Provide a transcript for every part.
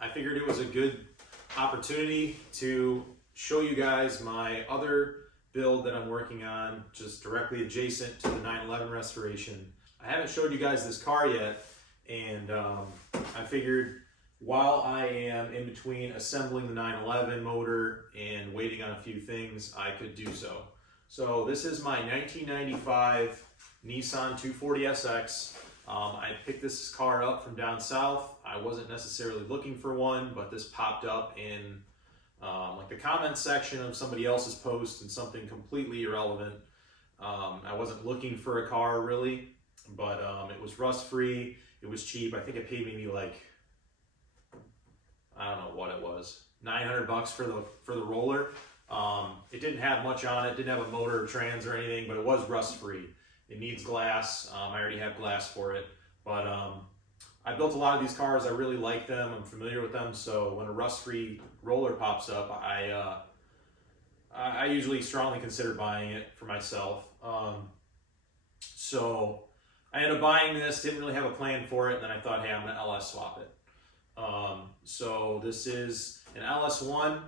I figured it was a good opportunity to show you guys my other build that I'm working on, just directly adjacent to the 911 restoration. I haven't showed you guys this car yet, and I figured while I am in between assembling the 911 motor and waiting on a few things, I could do so. So this is my 1995 Nissan 240Sx. I picked this car up from down south. I wasn't necessarily looking for one, but this popped up in like the comment section of somebody else's post and something completely irrelevant. I wasn't looking for a car really, but it was rust free. It was cheap. I think it paid maybe like, I don't know what it was, 900 bucks for the roller. It didn't have much on it. Didn't have a motor or trans or anything, but it was rust free. It needs glass. I already have glass for it, but I built a lot of these cars. I really like them. I'm familiar with them. So when a rust-free roller pops up, I usually strongly consider buying it for myself. So I ended up buying this. Didn't really have a plan for it, and then I thought, hey, I'm gonna LS swap it. So this is an LS1,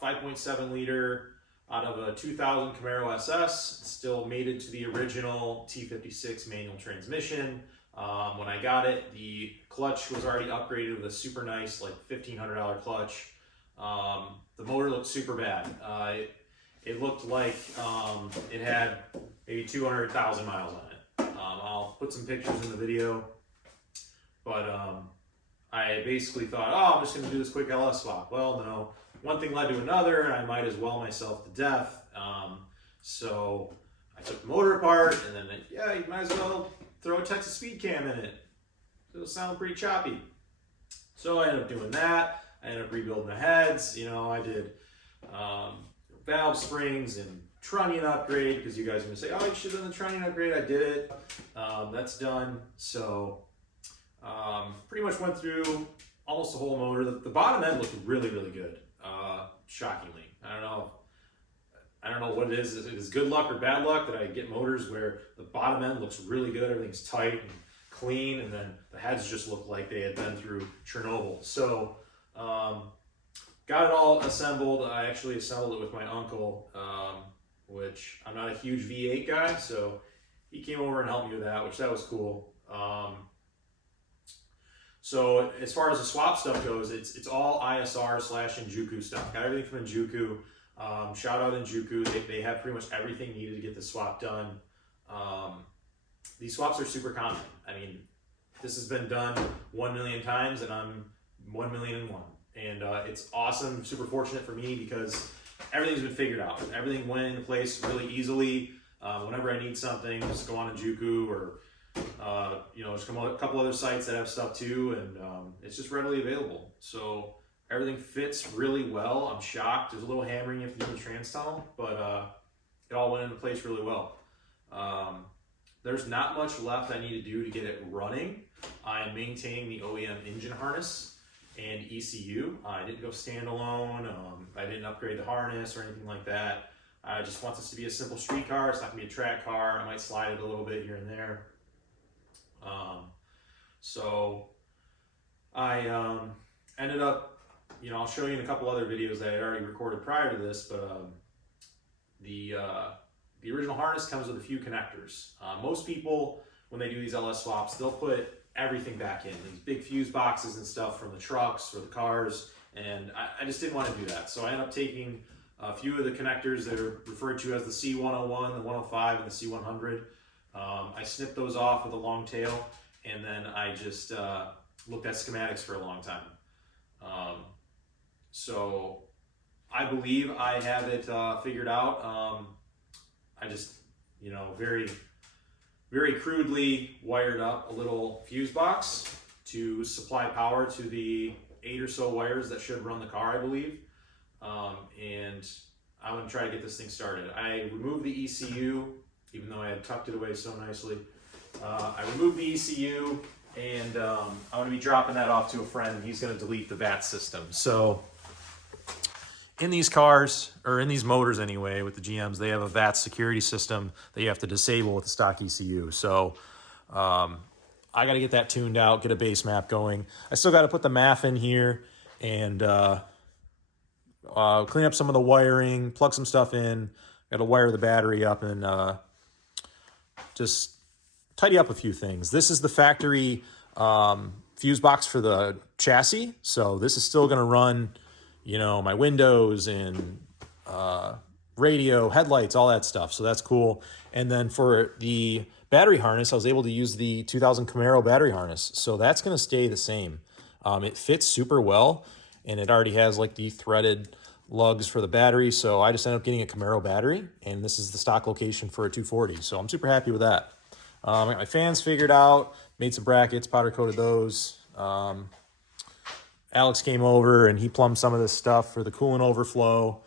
5.7 liter. Out of a 2000 Camaro SS, still mated to the original T56 manual transmission. When I got it, the clutch was already upgraded with a super nice, like $1,500 clutch. The motor looked super bad. It looked like it had maybe 200,000 miles on it. I'll put some pictures in the video, but I basically thought, oh, I'm just gonna do this quick LS swap. Well, no. One thing led to another, and I might as well myself to death. So I took the motor apart, and then, yeah, you might as well throw a Texas speed cam in it. It'll sound pretty choppy. So I ended up doing that. I ended up rebuilding the heads. You know, I did valve springs and trunnion upgrade, because you guys are gonna say, oh, you should have done the trunnion upgrade. I did it. That's done. So pretty much went through almost the whole motor. The bottom end looked really, really good. Shockingly, I don't know what it is. Is it good luck or bad luck that I get motors where the bottom end looks really good, everything's tight and clean, and then the heads just look like they had been through Chernobyl. So got it all assembled. I actually assembled it with my uncle, which I'm not a huge V8 guy, so he came over and helped me with that, which that was cool. So as far as the swap stuff goes, it's all ISR / Injuku stuff. Got everything from Injuku. Shout out Injuku. They have pretty much everything needed to get the swap done. These swaps are super common. I mean, this has been done 1 million times, and I'm 1,000,001. And it's awesome, super fortunate for me, because everything's been figured out. Everything went into place really easily. Whenever I need something, just go on Injuku, or you know, there's a couple other sites that have stuff too, and it's just readily available. So everything fits really well. I'm shocked. There's a little hammering you have to do in the trans tunnel, but it all went into place really well. There's not much left I need to do to get it running. I am maintaining the OEM engine harness and ECU. I didn't go standalone. I didn't upgrade the harness or anything like that. I just want this to be a simple street car. It's not gonna be a track car. I might slide it a little bit here and there. So I ended up, you know, I'll show you in a couple other videos that I had already recorded prior to this, but the original harness comes with a few connectors. Most people, when they do these LS swaps, they'll put everything back in, these big fuse boxes and stuff from the trucks or the cars, and I just didn't want to do that. So I ended up taking a few of the connectors that are referred to as the C101, the 105, and the C100. I snipped those off with a long tail, and then I just looked at schematics for a long time. So I believe I have it figured out. I just, you know, very crudely wired up a little fuse box to supply power to the 8 or so wires that should run the car, I believe. And I'm gonna try to get this thing started. I removed the ECU, even though I had tucked it away so nicely. I removed the ECU, and I'm gonna be dropping that off to a friend, and he's gonna delete the VAT system. So in these cars, or in these motors anyway, with the GMs, they have a VAT security system that you have to disable with the stock ECU. So I got to get that tuned out, get a base map going. I still got to put the MAF in here and clean up some of the wiring, plug some stuff in. Got to wire the battery up and just tidy up a few things. This is the factory fuse box for the chassis. So this is still going to run, you know, my windows and radio, headlights, all that stuff. So that's cool. And then for the battery harness, I was able to use the 2000 Camaro battery harness. So that's going to stay the same. It fits super well, and it already has like the threaded lugs for the battery. So I just ended up getting a Camaro battery, and this is the stock location for a 240. So I'm super happy with that. I got my fans figured out, made some brackets, powder coated those. Alex came over and he plumbed some of this stuff for the coolant overflow.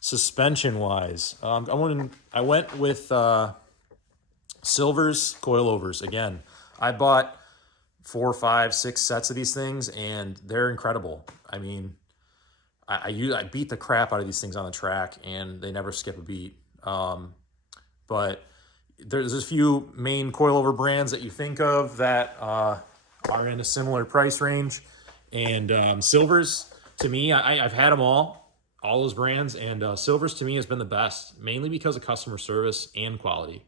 Suspension wise, I went with Silver's coilovers again. I bought 4, 5, 6 sets of these things, and they're incredible. I mean, I beat the crap out of these things on the track, and they never skip a beat. But there's a few main coilover brands that you think of that are in a similar price range, and Silver's, to me, I've had them all those brands, and Silver's to me has been the best, mainly because of customer service and quality.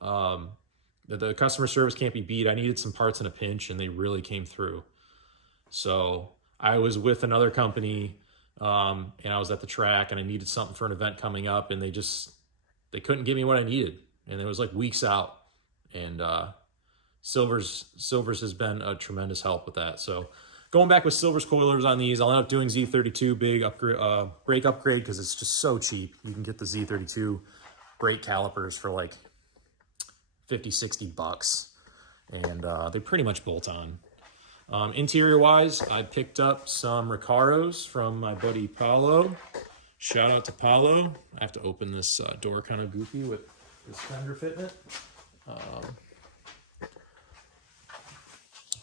The customer service can't be beat. I needed some parts in a pinch, and they really came through. So I was with another company, and I was at the track, and I needed something for an event coming up, and they couldn't give me what I needed, and it was like weeks out. And Silver's has been a tremendous help with that. So going back with Silver's coilers on these, I'll end up doing Z32 big upgrade, brake upgrade, because it's just so cheap. You can get the Z32 brake calipers for like 50, 60 bucks, and they pretty much bolt on. Interior wise, I picked up some Recaros from my buddy Paulo. Shout out to Paulo. I have to open this door kind of goofy with this fender fitting it.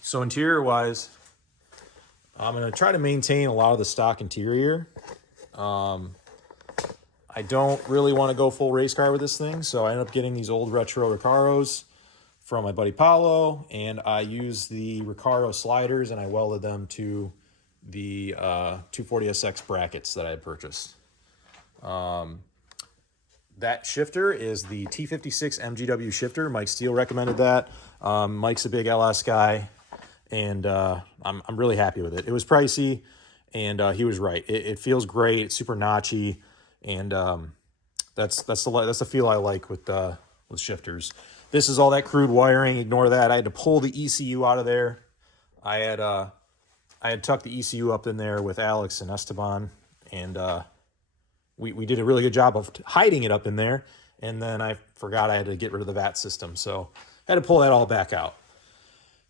So interior wise, I'm going to try to maintain a lot of the stock interior. I don't really want to go full race car with this thing, so I ended up getting these old retro Recaros from my buddy Paulo, and I used the Recaro sliders and I welded them to the 240Sx brackets that I had purchased. That shifter is the T56 MGW shifter. Mike Steele recommended that. Mike's a big LS guy, and I'm really happy with it. It was pricey, and he was right. It feels great. It's super notchy, and that's the feel I like with shifters. This is all that crude wiring. Ignore that. I had to pull the ECU out of there. I had tucked the ECU up in there with Alex and Esteban, and we did a really good job of hiding it up in there. And then I forgot I had to get rid of the VAT system, so I had to pull that all back out.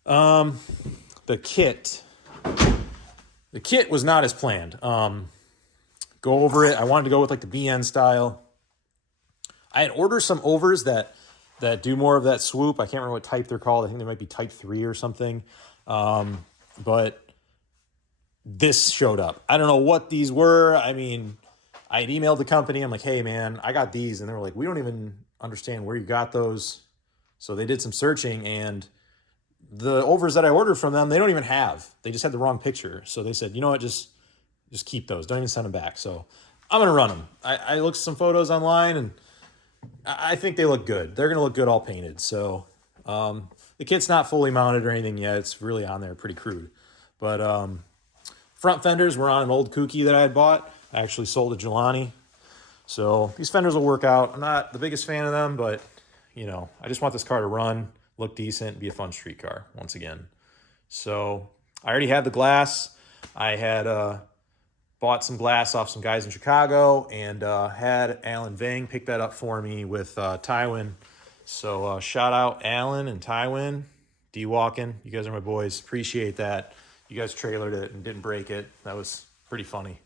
The kit was not as planned. Go over it. I wanted to go with like the BN style. I had ordered some overs that do more of that swoop. I can't remember what type they're called. I think they might be type 3 or something. But this showed up. I don't know what these were. I mean, I had emailed the company. I'm like, hey man, I got these. And they were like, we don't even understand where you got those. So they did some searching, and the overs that I ordered from them, they don't even have. They just had the wrong picture. So they said, you know what, just keep those. Don't even send them back. So I'm going to run them. I looked at some photos online, and I think they look good. They're going to look good all painted. So the kit's not fully mounted or anything yet. It's really on there, pretty crude. But front fenders were on an old Kooky that I had bought. I actually sold to Jelani. So these fenders will work out. I'm not the biggest fan of them, but, you know, I just want this car to run, look decent, be a fun street car once again. So I already had the glass. I had bought some glass off some guys in Chicago, and had Alan Vang pick that up for me with Tywin. So shout out Alan and Tywin, D-Walkin'. You guys are my boys. Appreciate that. You guys trailered it and didn't break it. That was pretty funny.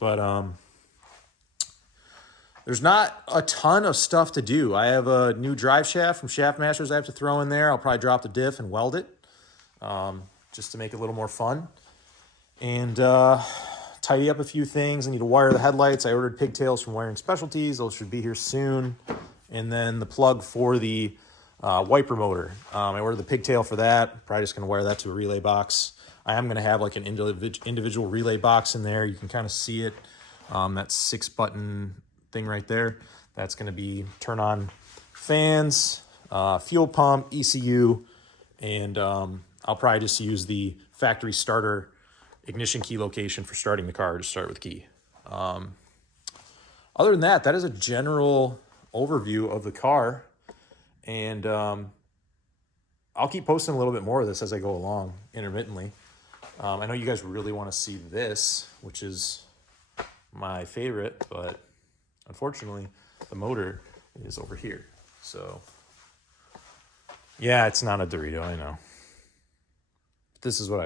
But there's not a ton of stuff to do. I have a new drive shaft from Shaft Masters I have to throw in there. I'll probably drop the diff and weld it just to make it a little more fun. And tidy up a few things. I need to wire the headlights. I ordered pigtails from Wiring Specialties. Those should be here soon. And then the plug for the wiper motor. I ordered the pigtail for that. Probably just going to wire that to a relay box. I am going to have like an individual relay box in there. You can kind of see it. That 6-button thing right there. That's going to be turn on fans, fuel pump, ECU, and I'll probably just use the factory starter ignition key location for starting the car. Just start with key. Other than that, that is a general overview of the car. And I'll keep posting a little bit more of this as I go along intermittently. I know you guys really want to see this, which is my favorite, but unfortunately the motor is over here. So yeah, it's not a Dorito, I know. This is what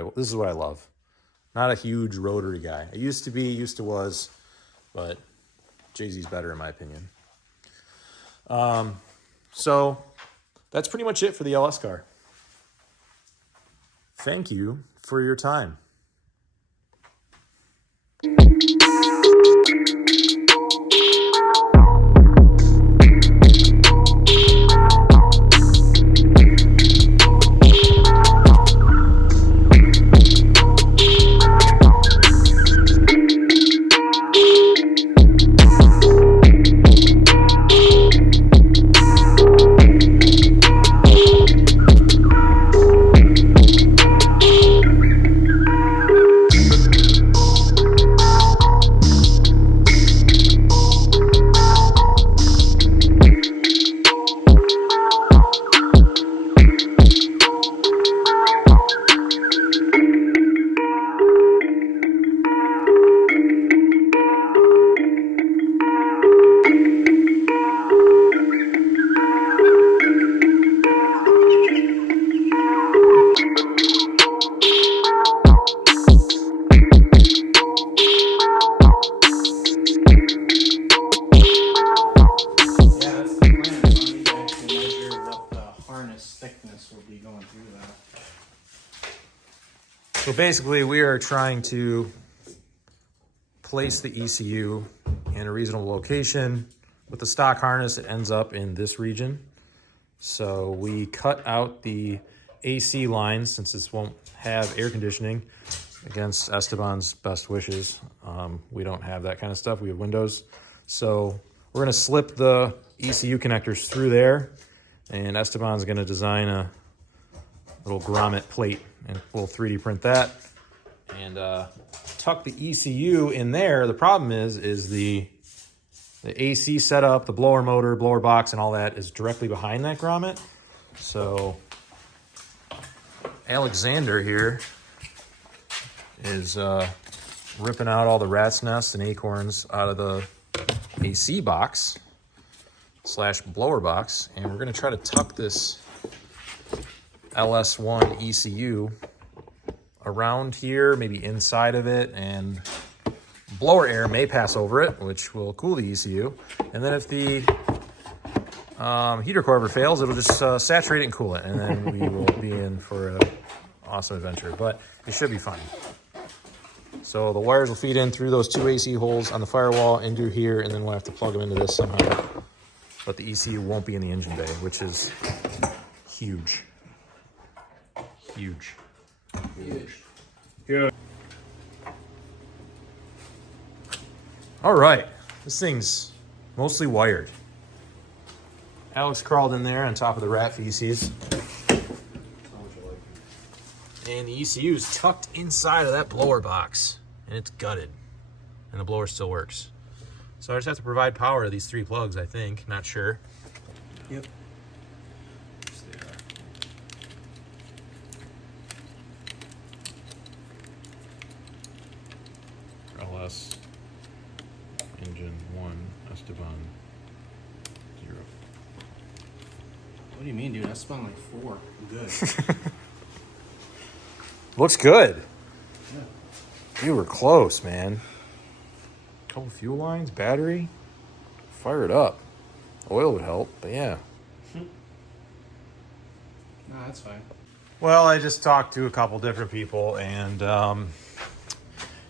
I love. Not a huge rotary guy. I used to was, but Jay-Z's better in my opinion. So that's pretty much it for the LS car. Thank you for your time. So basically we are trying to place the ECU in a reasonable location. With the stock harness, it ends up in this region. So we cut out the AC lines since this won't have air conditioning, against Esteban's best wishes. We don't have that kind of stuff. We have windows. So we're gonna slip the ECU connectors through there, and Esteban's gonna design a little grommet plate, and we'll 3D print that and tuck the ECU in there. The problem is the AC setup, the blower motor, blower box, and all that is directly behind that grommet. So Alexander here is ripping out all the rat's nests and acorns out of the AC box / blower box, and we're gonna try to tuck this LS1 ECU around here, maybe inside of it, and blower air may pass over it, which will cool the ECU. And then if the heater core ever fails, it'll just saturate it and cool it, and then we will be in for an awesome adventure. But it should be fun. So the wires will feed in through those 2 AC holes on the firewall into here, and then we'll have to plug them into this somehow. But the ECU won't be in the engine bay, which is huge. Huge. Good. All right, this thing's mostly wired. Alex crawled in there on top of the rat feces. And the ECU is tucked inside of that blower box, and it's gutted, and the blower still works. So I just have to provide power to these 3 plugs, I think. Not sure. Yep. LS engine 1, Esteban 0. What do you mean, dude? I spun like 4. I'm good. Looks good. Yeah. You were close, man. Couple fuel lines, battery. Fire it up. Oil would help, but yeah. No, that's fine. Well, I just talked to a couple different people, and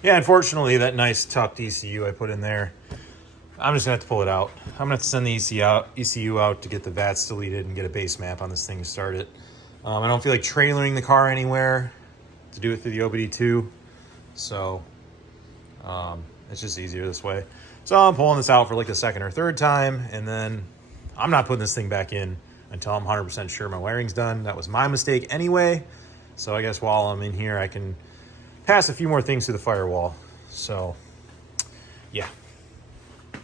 yeah, unfortunately, that nice tucked ECU I put in there, I'm just gonna have to pull it out. I'm gonna have to send the ECU out to get the VATs deleted and get a base map on this thing to start it. I don't feel like trailering the car anywhere to do it through the OBD2, so it's just easier this way. So I'm pulling this out for like the second or third time, and then I'm not putting this thing back in until I'm 100% sure my wiring's done. That was my mistake anyway. So I guess while I'm in here, I can pass a few more things through the firewall. So yeah,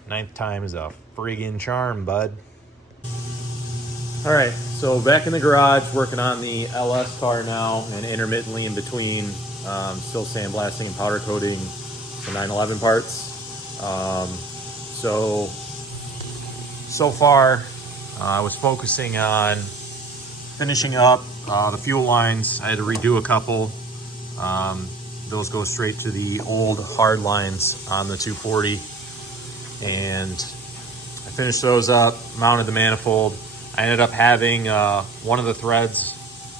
9th time is a friggin' charm, bud. All right, so back in the garage working on the LS car now, and intermittently in between still sandblasting and powder coating the 911 parts. So far I was focusing on finishing up the fuel lines. I had to redo a couple. Those go straight to the old hard lines on the 240, and I finished those up, mounted the manifold. I ended up having one of the threads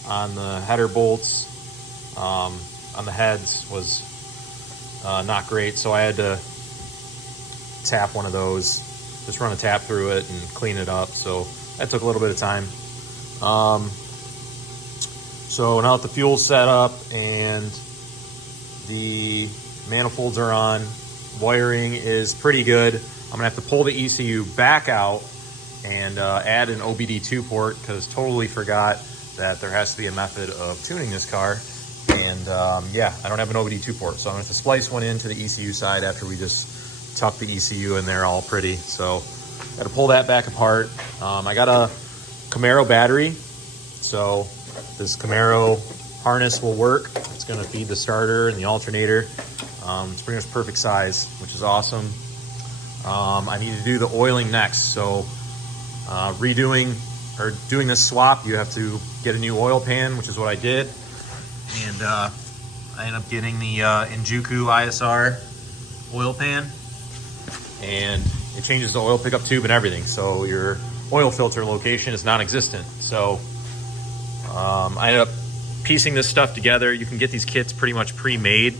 on the header bolts on the heads was not great, so I had to tap one of those, just run a tap through it and clean it up. So that took a little bit of time. So now that the fuel's set up and the manifolds are on, wiring is pretty good, I'm gonna have to pull the ECU back out and add an OBD2 port, because totally forgot that there has to be a method of tuning this car. And yeah, I don't have an OBD2 port, so I'm gonna have to splice one into the ECU side after we just tuck the ECU in there all pretty. So got to pull that back apart. I got a Camaro battery, so this Camaro harness will work. It's going to feed the starter and the alternator. It's pretty much perfect size, which is awesome. I need to do the oiling next, so doing this swap, you have to get a new oil pan, which is what I did. And I ended up getting the Injuku ISR oil pan, and it changes the oil pickup tube and everything, so your oil filter location is non-existent. So I ended up piecing this stuff together. You can get these kits pretty much pre-made,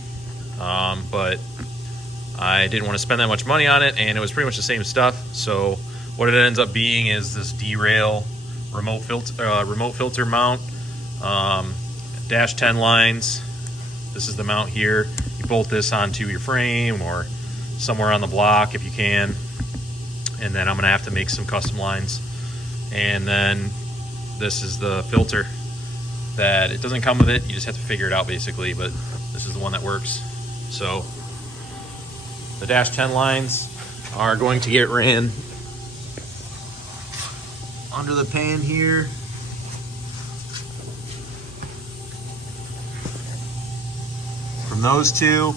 but I didn't want to spend that much money on it, and it was pretty much the same stuff. So what it ends up being is this derail remote filter mount, dash 10 lines. This is the mount here. You bolt this onto your frame or somewhere on the block if you can, and then I'm gonna have to make some custom lines. And then this is the filter that it doesn't come with it, you just have to figure it out basically, but this is the one that works. So the dash 10 lines are going to get ran under the pan here. From those two,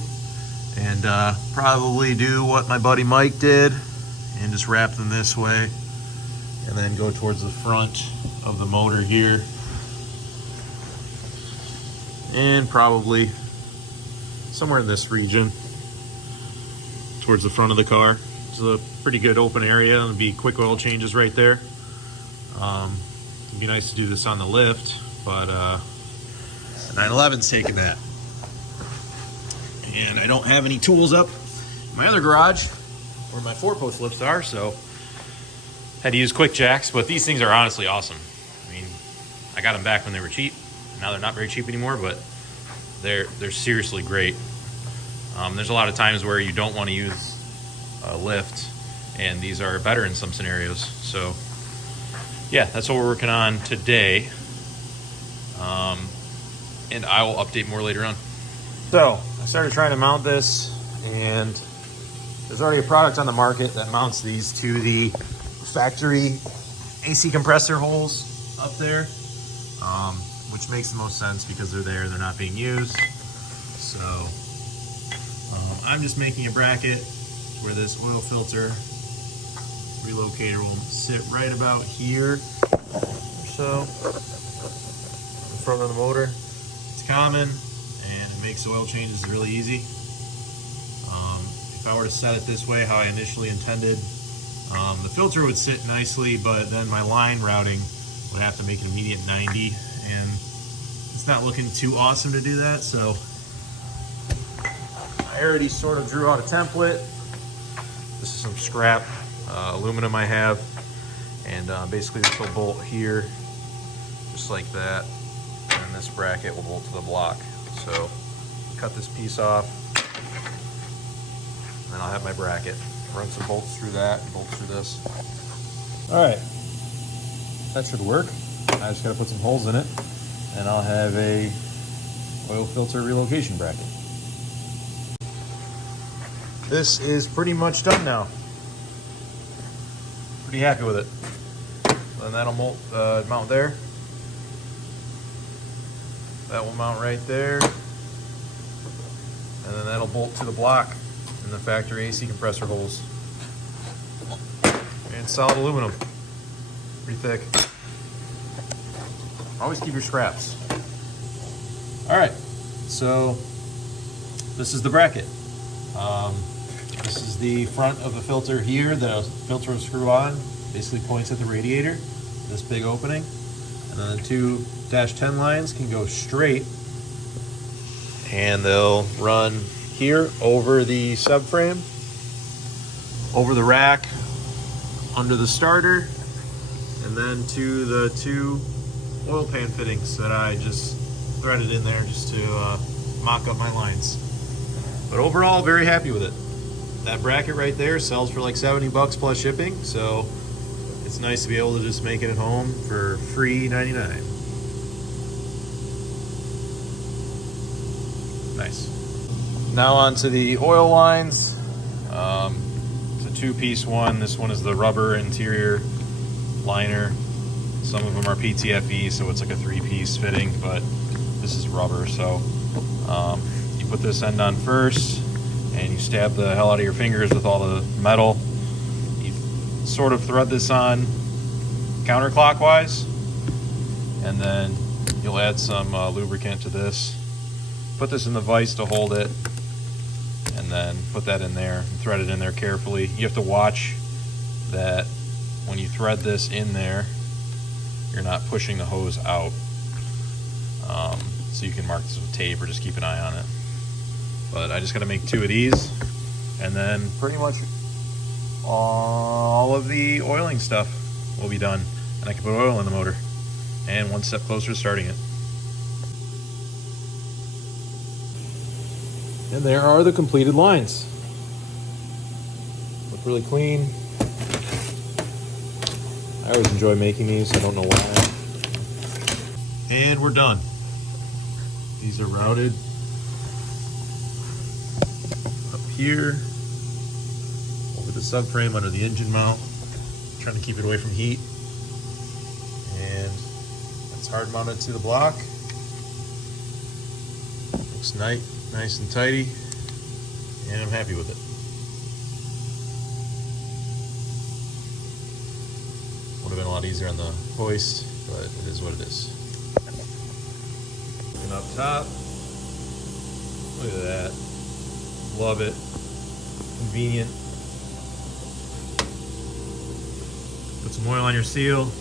and probably do what my buddy Mike did and just wrap them this way, and then go towards the front of the motor here, and probably somewhere in this region towards the front of the car. It's a pretty good open area, and it'll be quick oil changes right there. It'd be nice to do this on the lift, but the 911's taking that. And I don't have any tools up in my other garage where my 4-post lifts are, so had to use quick jacks. But these things are honestly awesome. I mean, I got them back when they were cheap. Now they're not very cheap anymore, but they're seriously great. There's a lot of times where you don't want to use a lift, and these are better in some scenarios. So yeah, that's what we're working on today, and I will update more later on. So I started trying to mount this, and there's already a product on the market that mounts these to the factory AC compressor holes up there, which makes the most sense because they're not being used. So I'm just making a bracket where this oil filter relocator will sit right about here or so in front of the motor. It's common, and it makes oil changes really easy. If I were to set it this way, how I initially intended, the filter would sit nicely, but then my line routing would have to make an immediate 90, and it's not looking too awesome to do that. So I already sort of drew out a template. This is some scrap aluminum I have. And basically this will bolt here, just like that. And this bracket will bolt to the block. So cut this piece off, and then I'll have my bracket. Run some bolts through that, bolts through this. All right, that should work. I just gotta put some holes in it, and I'll have a oil filter relocation bracket. This is pretty much done now. Pretty happy with it. Then that'll mount there. That will mount right there. And then that'll bolt to the block in the factory AC compressor holes. And solid aluminum. Pretty thick. Always keep your scraps. Alright, so this is the bracket. This is the front of the filter here. The filter will screw on. Basically points at the radiator. This big opening. And then the two -10 lines can go straight. And they'll run here over the subframe, over the rack, under the starter, and then to the two oil pan fittings that I just threaded in there just to mock up my lines. But overall, very happy with it. That bracket right there sells for like 70 bucks plus shipping, so it's nice to be able to just make it at home for free 99. Nice. Now on to the oil lines. It's a two-piece one. This one is the rubber interior liner. Some of them are PTFE, so it's like a three-piece fitting, but this is rubber, so you put this end on first, and you stab the hell out of your fingers with all the metal. You sort of thread this on counterclockwise, and then you'll add some lubricant to this. Put this in the vise to hold it, and then put that in there and thread it in there carefully. You have to watch that when you thread this in there, you're not pushing the hose out. So you can mark this with tape or just keep an eye on it. But I just gotta make 2 of these, and then pretty much all of the oiling stuff will be done. And I can put oil in the motor, and one step closer to starting it. And there are the completed lines. Look really clean. I always enjoy making these, I don't know why. And we're done. These are routed up here, over the subframe under the engine mount. Trying to keep it away from heat. And it's hard mounted to the block. Looks nice and tidy, and I'm happy with it. Would have been a lot easier on the hoist, but it is what it is. And up top, look at that. Love it. Convenient. Put some oil on your seal.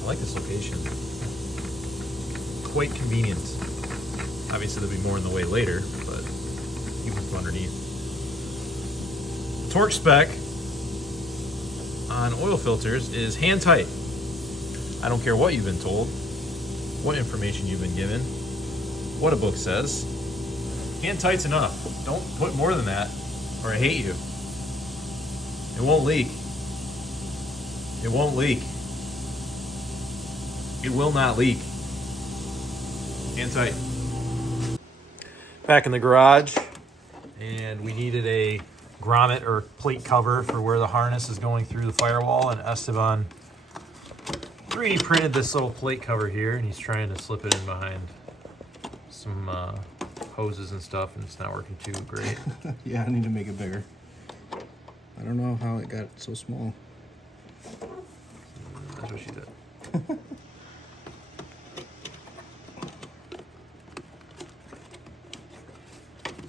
I like this location. Quite convenient. Obviously there'll be more in the way later, but you can go underneath. Torque spec on oil filters is hand tight. I don't care what you've been told, what information you've been given, what a book says. Hand tight's enough. Don't put more than that, or I hate you. It won't leak. It won't leak. It will not leak. Hand tight. Back in the garage, and we needed a grommet or plate cover for where the harness is going through the firewall, and Esteban 3D printed this little plate cover here, and he's trying to slip it in behind some hoses and stuff, and it's not working too great. Yeah, I need to make it bigger. I don't know how it got so small. That's what she did.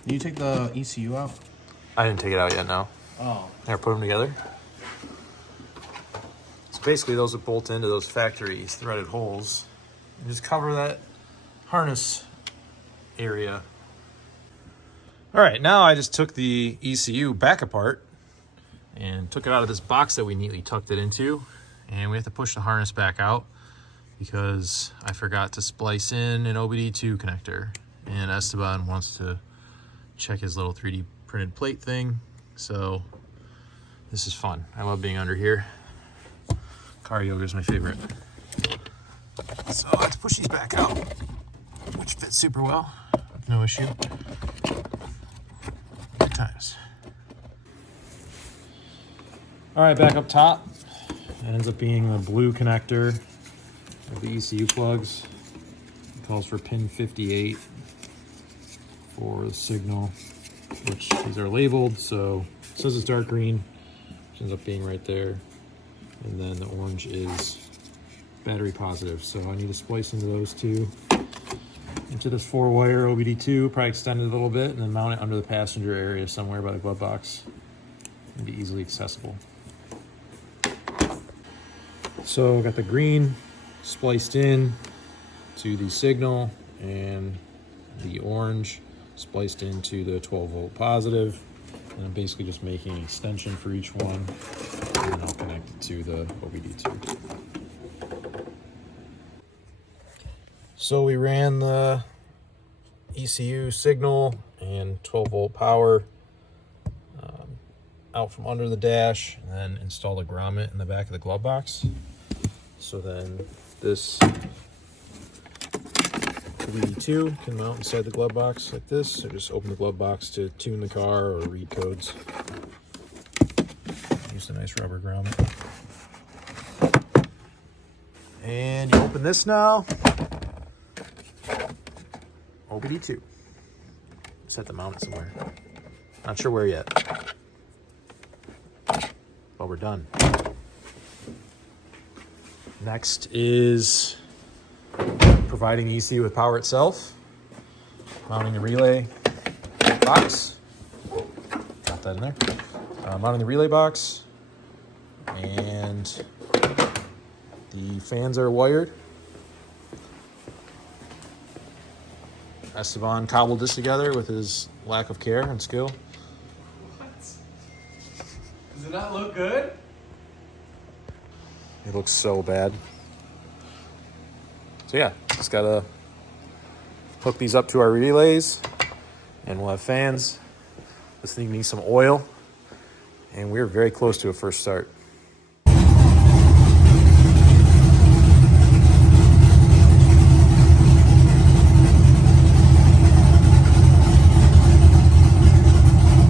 Did you take the ECU out? I didn't take it out yet, no. Oh. Here, put them together. So basically those would bolt into those factory threaded holes and just cover that harness area. All right, now I just took the ECU back apart and took it out of this box that we neatly tucked it into. And we have to push the harness back out because I forgot to splice in an OBD2 connector. And Esteban wants to check his little 3D printed plate thing. So this is fun. I love being under here. Car yoga is my favorite. So I have to push these back out, which fits super well. No issue. Good times. All right, back up top. It ends up being the blue connector of the ECU plugs. It calls for pin 58 for the signal, which these are labeled, so it says it's dark green, which ends up being right there. And then the orange is battery positive. So I need to splice into those two, into this 4-wire OBD2, probably extend it a little bit, and then mount it under the passenger area somewhere by the glove box and be easily accessible. So I got the green spliced in to the signal and the orange spliced into the 12-volt positive. And I'm basically just making an extension for each one, and then I'll connect it to the OBD2. So we ran the ECU signal and 12-volt power out from under the dash, and then installed a grommet in the back of the glove box. So then this OBD2 can mount inside the glove box like this. So just open the glove box to tune the car or read codes. Use a nice rubber grommet. And you open this now. OBD2. Set the mount somewhere. Not sure where yet. But we're done. Next is providing ECU with power itself. Mounting the relay box. Got that in there. Mounting the relay box. And the fans are wired. Esteban cobbled this together with his lack of care and skill. What? Does it not look good? It looks so bad. So yeah, just gotta hook these up to our relays and we'll have fans. This thing needs some oil and we're very close to a first start.